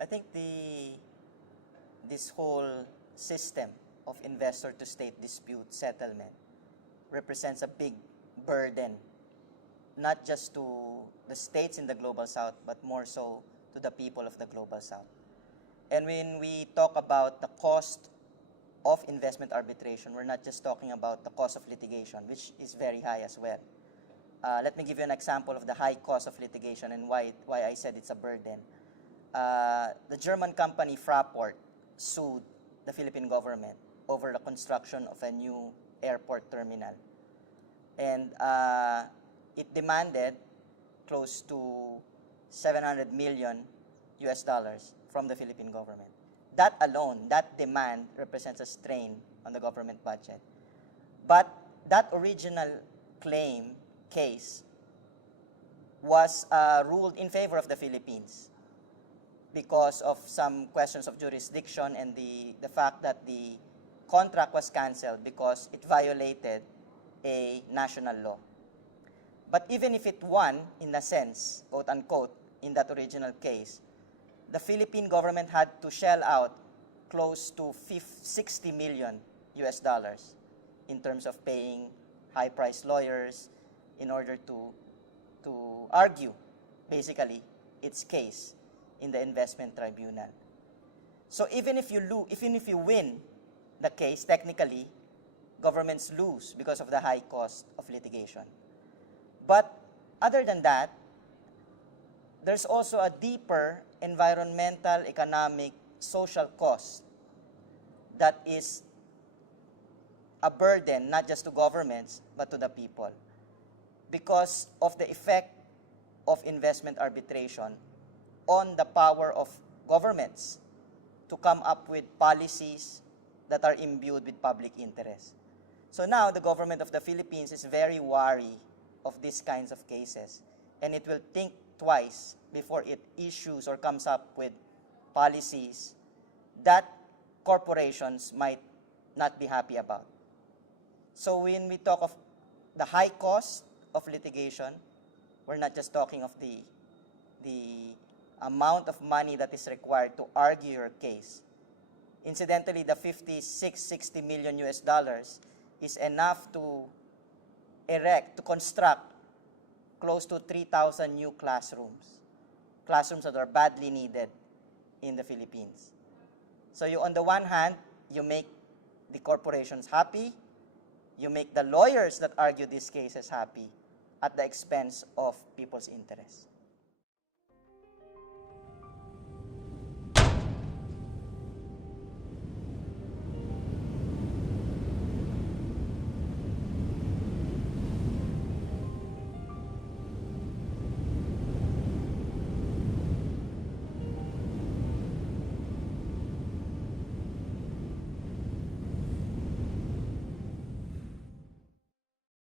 I think this whole system of investor-to-state dispute settlement represents a big burden, not just to the states in the Global South, but more so to the people of the Global South. And when we talk about the cost of investment arbitration, we're not just talking about the cost of litigation, which is very high as well. Let me give you an example of the high cost of litigation and why I said it's a burden. The German company Fraport sued the Philippine government over the construction of a new airport terminal. And it demanded close to 700 million US dollars from the Philippine government. That alone, that demand represents a strain on the government budget. But that original case was ruled in favor of the Philippines because of some questions of jurisdiction and the fact that the contract was canceled because it violated a national law. But even if it won, in a sense, quote unquote, in that original case, the Philippine government had to shell out close to 60 million US dollars in terms of paying high-priced lawyers in order to argue, basically, its case in the investment tribunal. So even if you win the case, technically, governments lose because of the high cost of litigation. But other than that, there's also a deeper environmental, economic, social cost that is a burden not just to governments but to the people because of the effect of investment arbitration on the power of governments to come up with policies that are imbued with public interest. So now the government of the Philippines is very wary of these kinds of cases, and it will think twice before it issues or comes up with policies that corporations might not be happy about. So when we talk of the high cost of litigation, we're not just talking of the amount of money that is required to argue your case. Incidentally, the 60 million US dollars is enough to construct close to 3,000 new classrooms that are badly needed in the Philippines. So on the one hand, you make the corporations happy, you make the lawyers that argue these cases happy at the expense of people's interests.